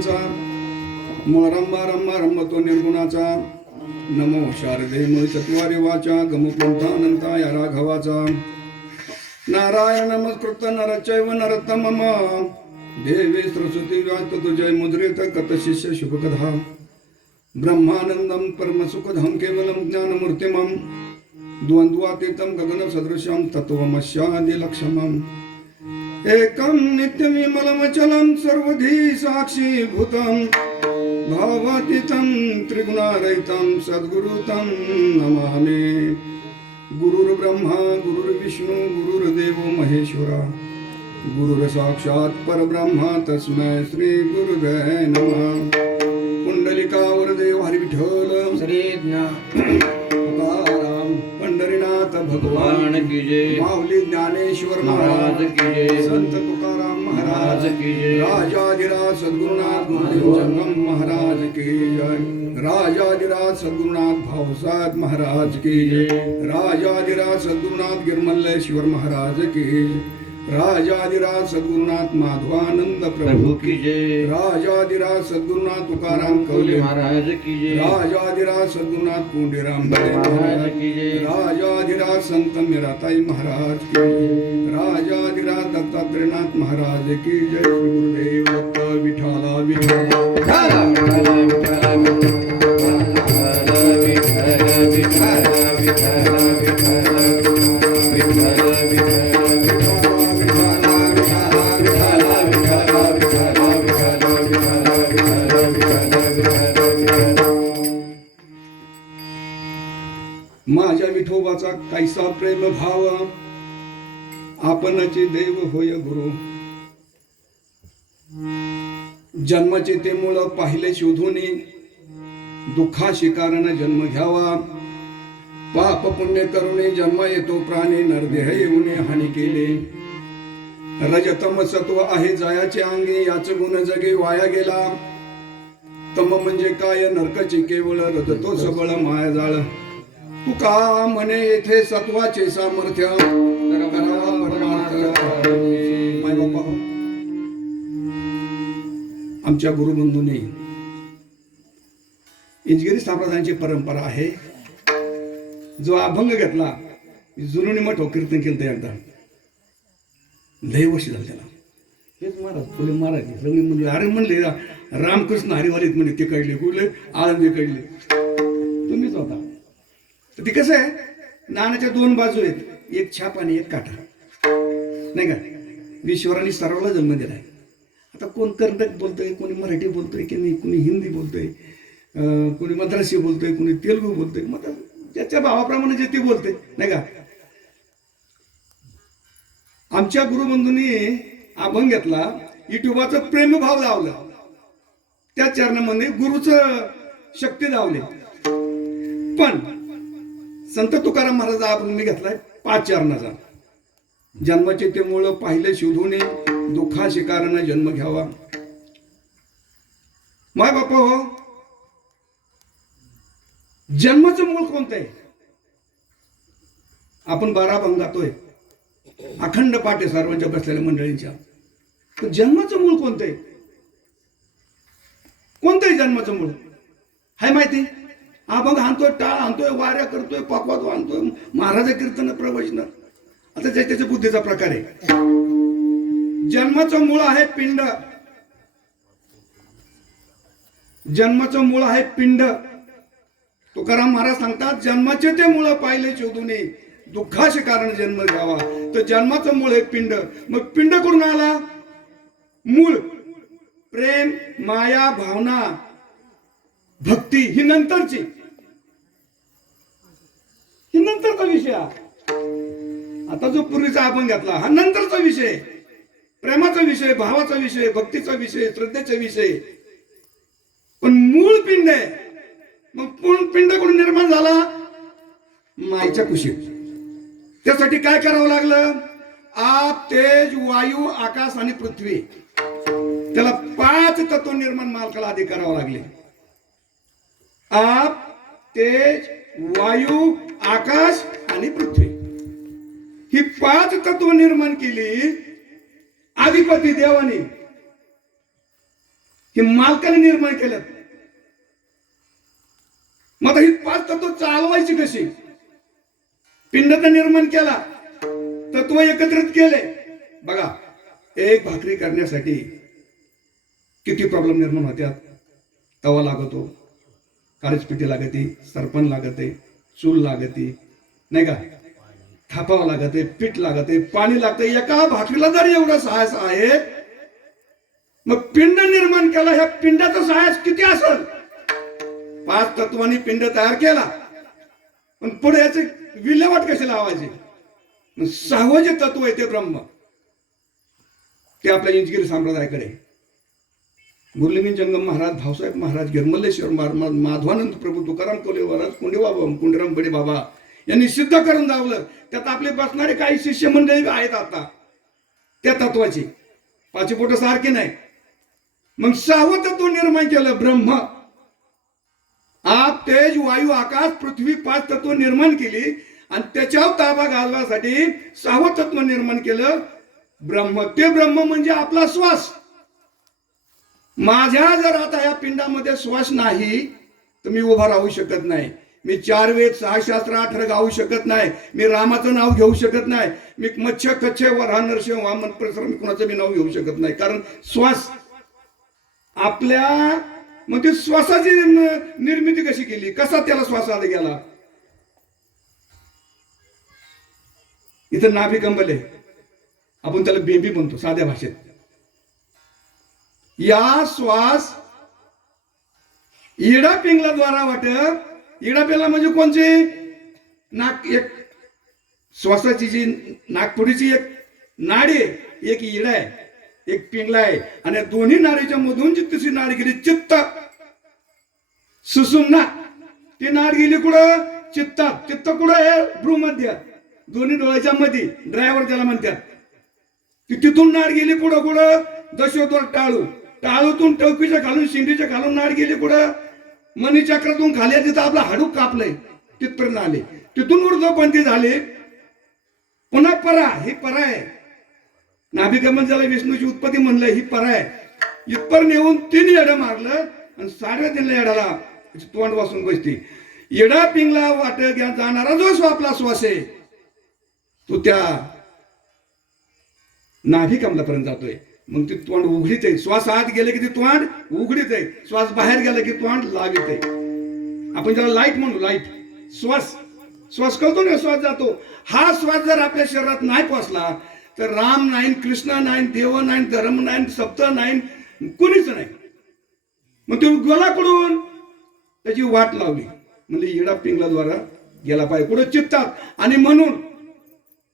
सर्व रंबा रंबा रंबतो निर्गुणाचा. नमो शारदे मूळ चत्वारे वाचा गमपुंथानंता या राघवाचा. नारायण नमस्कृत नरचैव नरतम देवी सरस्वती व्यात तुजय मुद्रित कत शिष्य शुभकथा. ब्रह्मानंदम परमसुखदं केवलं ज्ञानमूर्तिमं द्वन्द्वातीतं गगनसदृशं तत्त्वमस्यादिलक्षमम्. एकं नित्यविमलमचलं सर्वधी साक्षीभूतं भावातीतं त्रिगुणारहितं सद्गुरुतं नमामि। गुरुर्ब्रह्मा गुरुर्विष्णू गुरुर्देवो महेश्वरा। गुरुर्साक्षात् परब्रह्मा तस्मै श्रीगुरुवे नमः। पुंडलिकावर देव हरी विठ्ठल श्री तुकाराम पंढरीनाथ भगवान। की जय। माऊली ज्ञानेश्वर महाराज। की जय। सद्गुरुनाथ महादेव जंगम महाराज की जय। राजाधिराज सद्गुरुनाथ भावसाद महाराज की जय। राजाधिराज सद्गुरुनाथ गिरमल्लेश्वर महाराज की राजाधिराज सद्गुरुनाथ माधवानंद प्रभु की जय। राजाधिराज सद्गुरुनाथ तुकाराम कवले महाराज की जय। राजाधिराज सद्गुरुनाथ पुंडेराम बळे महाराज की जय। राजाधिराज संत मीराताई महाराज की राजाधिराज दत्तात्रेयनाथ महाराज की जय। गुरुदेव विठाला, विठाला, विठोबाचा कैसा प्रेम भाव? आपणचे देव होय गुरु. जन्माचे ते मूळ पाहिले शोधून दुःखाशी कारण जन्म घ्यावा. पाप पुण्य करुणे जन्म येतो प्राणी नरदेह येऊन हानी केले. रजतम सत्व आहे जायाचे अंगे याच गुण जगे वाया गेला. तम म्हणजे काय? नरकाचे केवळ रजतो सबळ माया जाळ तुका म्हणे येथे सत्वाचे सामर्थ्य? आमच्या गुरुबंधूंनी इंजगिरी संप्रदायाची परंपरा आहे. जो अभंग घेतला जुनुनी मठ हो कीर्तन केलं ते एकदा. लय वर्ष झालं त्याला. हेच महाराज फुले महाराज सगळे म्हणले अरे म्हणले रामकृष्ण हरिवालीत म्हणजे ते कळले कुठले? आळंदी कळले तुम्हीच होता. ते कसं आहे? नाण्याच्या दोन बाजू आहेत. एक छाप आणि एक काठा नाही का? ईश्वराने सर्वाला जन्म आहे आता कोण कर्नाटक बोलतोय कोणी मराठी बोलतोय की नाही कोणी हिंदी बोलतोय कोणी मद्रासी बोलतोय कोणी तेलुगू बोलतोय मग ज्याच्या भावाप्रमाणे जे ते बोलते नाही का? आमच्या गुरुबंधूंनी अभंग घेतला युट्यूबाचं प्रेमभाव लावलं. त्या चरणामध्ये गुरुचं शक्ती लावले. पण संत तुकाराम महाराज आपण मी घेतलाय पाच चरणाचा. जन्माचे ते मूळ पाहिले शोधून दुःखा शिकारानं जन्म घ्यावा. माय बापा हो जन्माचं मूळ कोणतं आहे? आपण बारा भंग गातोय अखंड पाठ आहे सर्वांच्या बसलेल्या मंडळींच्या. जन्माचं मूळ कोणतं आहे? कोणतं आहे जन्माचं मूळ? हाय माहिती? अभंग आणतोय टाळ आणतोय वाऱ्या करतोय पाकवाद आणतोय महाराज कीर्तन प्रवचन आता त्याच्या बुद्धीचा प्रकार आहे. जन्माचं मूळ आहे पिंड. जन्माचं मूळ आहे पिंड. तुकाराम महाराज सांगतात जन्माचे ते मुळ पाहिले शोधून. दुःखाचे कारण जन्म घ्यावा. तर जन्माचं मूळ आहे पिंड. मग पिंड करून आला? मूळ. प्रेम माया भावना. भक्ती ही नंतरची. ही नंतरचा विषय आता जो पूर्वीचा आपण घेतला हा नंतरचा विषय. प्रेमाचा विषय भावाचा विषय भक्तीचा विषय श्रद्धेचा विषय. पण मूळ पिंड आहे. मग पूर्ण पिंड कोण निर्माण झाला मायच्या कुशीत. त्यासाठी काय करावं लागलं? आप तेज वायू आकाश आणि पृथ्वी. त्याला पाच तत्व निर्माण मालकाला आधी करावं लागले. आप तेज वायू आकाश आणि पृथ्वी. ही पाच तत्व निर्माण केली अधिपती देवाने. ही मालकाने निर्माण केल्यात. मग आता ही पाच तत्व चालवायची कशी? पिंडता निर्माण केला. तत्व एकत्रित केले. बघा एक भाकरी करण्यासाठी किती प्रॉब्लेम निर्माण होत्यात? तवा लागतो. काळीचपिठी लागते सरपण लागते चूल लागते नाही का? थापावं लागते पीठ लागते पाणी लागते एका भाकरीला जर एवढं साहस आहे मग पिंड निर्माण केला ह्या पिंडाचा साहस किती असेल? पाच तत्वांनी पिंड तयार केला. पण पुढे याचे विल्हेवाट कशी लावायची? सहावं जे तत्व आहे ते ब्रह्म. ते आपल्या इंचगिरी संप्रदायाकडे. मुरलिंगी जंगम महाराज भाऊसाहेब महाराज गिरमल्लेश्वर महाराज माधवानंद प्रभू तुकाराम कोले महाराज कुंडेबाबा कुंडराम बडे बाबा यांनी सिद्ध करून दावलं त्यात आपले बसणारे काही शिष्य मंडळी आहेत आता. त्या तत्वाची. पाचवी पोट सारखी नाही. मग सहावं तत्व निर्माण केलं ब्रह्म. आप तेज वायू आकाश पृथ्वी पाच तत्व निर्माण केली आणि त्याच्यावर ताबा घालण्यासाठी सहावं तत्व निर्माण केलं. ब्रह्म. ते ब्रह्म म्हणजे आपला श्वास. माझ्या जर आता या पिंडामध्ये श्वास नाही तर मी उभा राहू शकत नाही. मी चार वेद सहा शास्त्र आठर गाऊ शकत नाही. मी रामाचं नाव घेऊ शकत नाही. मी मच्छ कच्छ वरा नरसिंह वामन परिसर मी कुणाचं मी नाव घेऊ शकत नाही. कारण श्वास आपल्या मग ती श्वासाची निर्मिती कशी केली? कसा त्याला श्वास आला गेला? इथं नाभी कंबले आहे. आपण त्याला बेबी म्हणतो साध्या भाषेत. या श्वास इडा पिंगला द्वारा वाटप इडा पिंगला म्हणजे कोणची? नाक एक श्वासाची जी नागपुडीची एक नाडी आहे एक इडा आहे एक पिंगला आहे. आणि दोन्ही नाडीच्या मधून जी तिसरी नाडी गेली चित्त. सुसुमना. ती नाड गेली कुठं? चित्तात चित्त कुठं आहे? भ्रूमध्य. दोन्ही डोळ्याच्या मध्ये ड्रायव्हर त्याला म्हणतात. ती तिथून नाड गेली कुठं? कुठं? दशोत्तर टाळू. टाळूतून टोपीच्या घालून शिंडीच्या घालून नाड गेली कुठं? मनीचक्रातून खाली तिथं आपलं हाडूक कापलंय. तिथपर्यंत आले. तिथून वृद्धपंथी झाले. पुन्हा परा ही परा आहे. नाभिगमन ज्याला विष्णूची उत्पत्ती म्हणलं ही परा आहे. इथपर नेऊन तीन येड मारलं आणि साड्या दिलं येडाला तोंड वासून बसते येडा पिंगला वाट घ्या जाणारा जो आपला श्वास आहे तो त्या नाभिकमलापर्यंत जातोय. मग ते तोंड उघडीत आहे. श्वास आत गेले की ते तोंड उघडीत आहे. श्वास बाहेर गेला की तोंड लावित आहे. आपण त्याला लाइट म्हणू लाइट श्वास. श्वास कळतो ना श्वास जातो. हा श्वास जर आपल्या शरीरात नाही पोचला तर राम नाही कृष्ण नाही देव नाही धर्म नाही सप्त नाही कुणीच नाही. मग ते गोलाकडून त्याची वाट लावली. म्हणजे येडा पिंगलाद्वारा गेला पाहिजे. कुठं? चित्तात. आणि म्हणून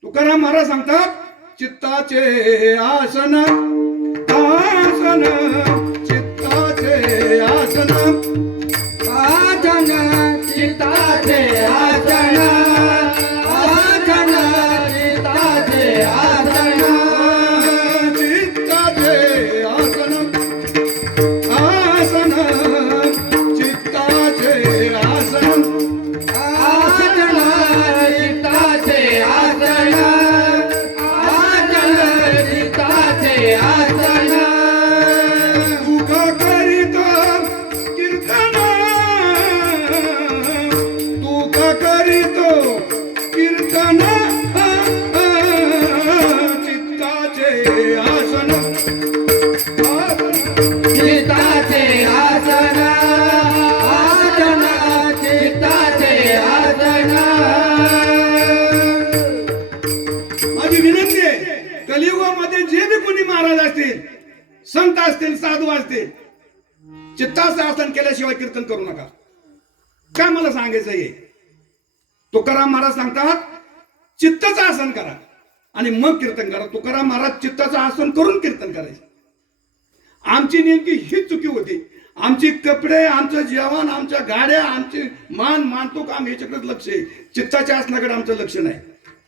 तुकाराम महाराज सांगतात चित्ताचे आसन आसन चित्ताचे आसन. आसन चित्ताचे आसन. आसन चित्ताचे आसन. चित्ताचे आसन. आसन चित्ताचे आसन. आसन चित्ताचे आसन. आसन चित्ताचे आसन. असतील संत असतील साधू असतील चित्ताचं आसन केल्याशिवाय कीर्तन करू नका. काय मला सांगायचं आहे तुकाराम महाराज सांगतात चित्ताचं आसन करा आणि मग कीर्तन करा. तुकाराम महाराज चित्ताचं आसन करून कीर्तन करायचं. आमची नेमकी ही चुकी होती. आमची कपडे आमचं जेवण आमच्या गाड्या आमचे मान मानतो काम याच्याकडे लक्ष आहे. चित्ताच्या आसनाकडे आमचं लक्ष नाही.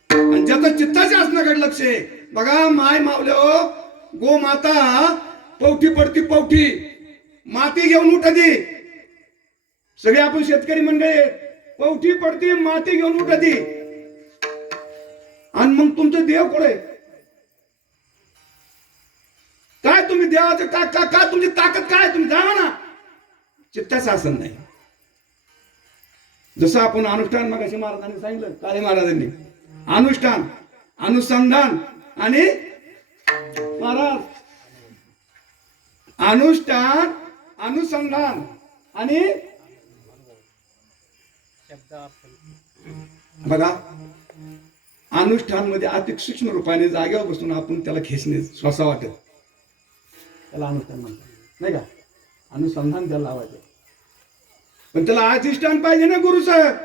आणि ज्याचं चित्ताच्या आसनाकडे लक्ष आहे बघा माय मावल्या हो, गो माता पवठी पडती पवठी. माती घेऊन उठती. सगळे आपण शेतकरी मंडळी पवठी पडती माती घेऊन उठती. आणि मग तुमचं देव कुठे काय तुम्ही देवाचं का का का तुमची ताकद काय तुम्ही जाणा ना. चित्ताचं आसन नाही. जसं आपण अनुष्ठान मग महाराजांनी सांगितलं काळे महाराजांनी. अनुष्ठान अनुसंधान आणि महाराज अनुष्ठान अनुसंधान आणि बघा अनुष्ठानमध्ये अति सूक्ष्म रूपाने जागेवर बसून आपण त्याला खेचणे श्वासा वाटत. त्याला अनुष्ठान म्हणतात. नाही का? अनुसंधान त्याला लावायचं. पण त्याला अधिष्ठान पाहिजे ना गुरु साहेब?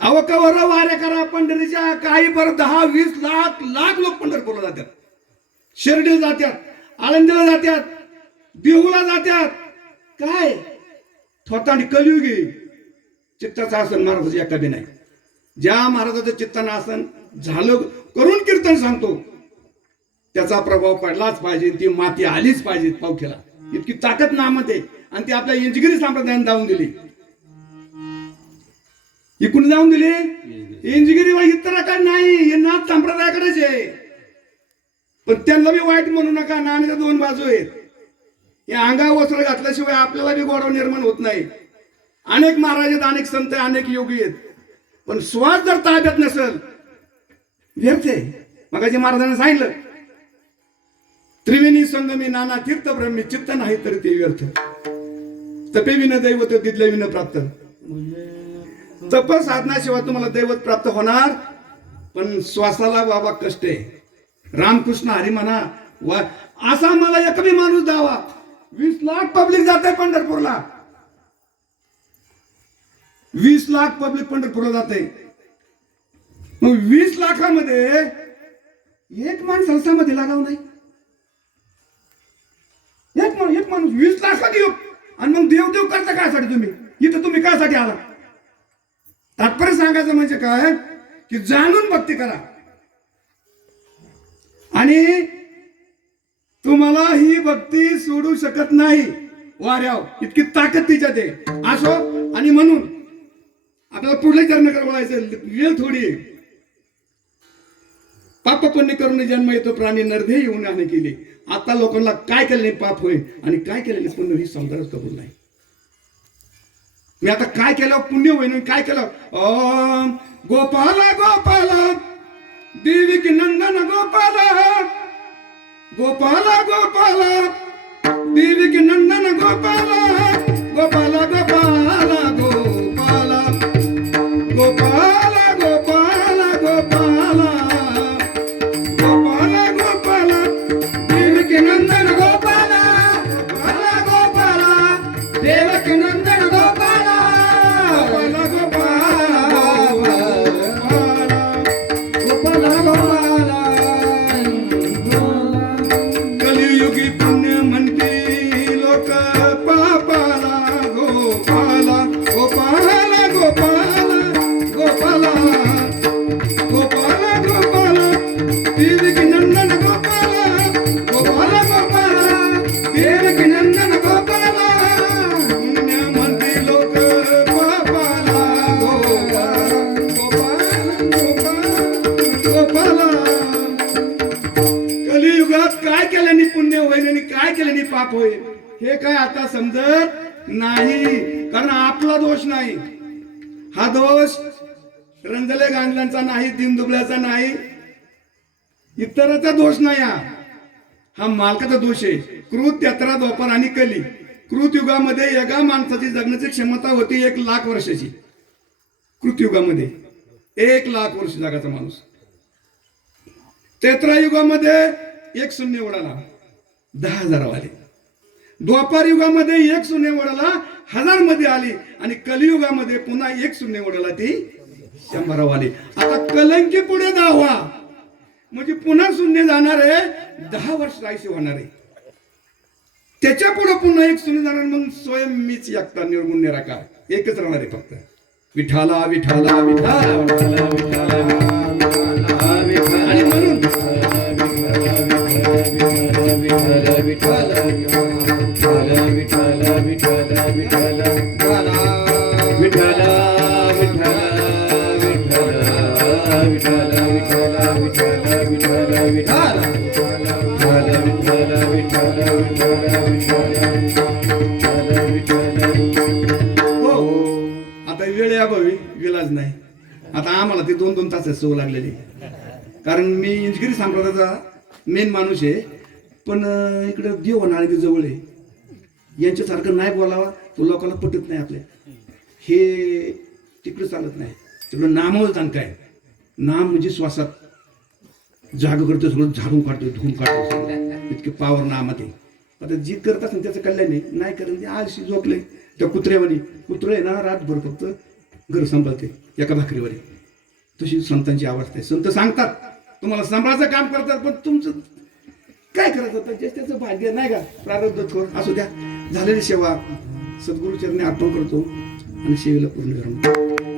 अव कवर वाऱ्या करा पंढरीच्या काही बरं दहा वीस लाख लाख लोक पंढरपूरला जातात. शिर्डीला जातात आळंदीला जातात देहूला जातात काय? थोतांडी कलियुगी चित्ताचं आसन महाराजाचं एका नाही. ज्या महाराजाचं चित्तानं आसन झालं करून कीर्तन सांगतो. त्याचा प्रभाव पडलाच पाहिजे ती माती आलीच पाहिजे पावठीला इतकी ताकद नामध्ये आणि ती आपल्या इंजगिरी संप्रदायाने जाऊन दिली. इकडून जाऊन दिली? इंजगिरी. इतराकडे नाही हे नाथ संप्रदायाकडेच आहे. पण त्यांना बी वाईट म्हणू नका नाण्याच्या दोन बाजू आहेत. या अंगा वस्त्र घातल्याशिवाय आपल्याला बी गौरव निर्माण होत नाही. अनेक महाराज आहेत अनेक संत अनेक योगी आहेत. पण श्वास जर ताब्यात नसेल व्यर्थ आहे. मगाशी महाराजांना सांगितलं त्रिवेणी संगमी नाना तीर्थ ब्रह्मी चित्त नाही तर ते व्यर्थ. तपे विन दैवत तिथले विन प्राप्त. तप साधनाशिवाय तुम्हाला दैवत प्राप्त होणार पण श्वासाला बाबा कष्ट आहे. रामकृष्ण हरी म्हणा वा असा मला एक बी माणूस द्यावा. वीस लाख पब्लिक जात आहे पंढरपूरला. वीस लाख पब्लिक पंढरपूरला जाते मग वीस लाखामध्ये एक माणूस संस्थामध्ये लागाव नाही. एक माणूस एक माणूस वीस लाखात येऊ. आणि मग देव देव करता कायसाठी तुम्ही? इथं तुम्ही कायसाठी आला? तात्पर्य सांगायचं म्हणजे काय? की जाणून भक्ती करा. आणि तुम्हाला ही भक्ती सोडू शकत नाही. वाऱ्याव इतकी ताकद तिच्यात आहे. असो आणि म्हणून आपल्याला पुढले जन्म बोलायचं वेळ थोडी पाप पुण्य करून जन्म येतो प्राणी नरधे येऊन आणि केली. आता लोकांना काय केलेले पाप होईल आणि काय केलेले पुण्य ही समजाच कबूल नाही. मी आता काय केलं पुण्य होईल काय केलं ओम गोपाला गोपाला దేవికి నందన గోపాల గోపాల గోపాల. దేవికి నందన గోపాల గోపాల గోపాల. पाप होय हे काय आता समजत नाही कारण आपला दोष नाही. हा दोष रंजले गांधल्यांचा नाही दिनदुबल्याचा नाही. इतराचा दोष नाही हा. हा मालकाचा दोष आहे. कृत यात्रा द्वापर आणि कली. कृत युगामध्ये एका माणसाची जगण्याची क्षमता होती एक लाख वर्षाची. कृतयुगामध्ये एक लाख वर्ष जगाचा माणूस. तेत्रा युगामध्ये एक शून्य उडाला. दहा हजार वाले. द्वापार युगामध्ये एक शून्य वडाला हजारमध्ये आली आणि कलियुगामध्ये पुन्हा एक शून्य वडाला ती शंभरावाले आता कलंकी पुढे दहावा म्हणजे पुन्हा शून्य जाणार आहे दहा वर्ष आयुष्य होणार आहे त्याच्या पुढे पुन्हा एक शून्य जाणार मग स्वयं मीच एकता निर्गुण निराकार एकच राहणार आहे फक्त विठाला विठाला विठाला आणि म्हणून हो आता वेळ अभावी विलाज नाही आता आम्हाला ते दोन दोन तास सवय लागलेली कारण मी इंजगिरी संप्रदायाचा मेन माणूस आहे पण अं, इकडं देव नाळगी जवळ आहे यांच्यासारखं नाही बोलावा तो लोकांना पटत नाही आपल्या हे तिकडं चालत नाही तिकडं नामोल जाण काय नाम म्हणजे श्वासात जाग करतो सगळं झाडून काढतो धुवून काढतो इतके पावर नामात आहे. आता जी करत असेल त्याचं कल्याण नाही नाही करत आळशी झोपले त्या कुत्र्यावानी कुत्रं ना रातभर फक्त घर सांभाळते एका भाकरीवर. तशी संतांची आहे संत सांगतात तुम्हाला सांभाळायचं काम करतात पण तुमचं काय करायचं? जे त्याचं भाग्य नाही का? प्रारब्ध थोर. असू द्या. झालेली सेवा सद्गुरुचरणी अर्पण करतो आणि सेवेला पूर्ण करून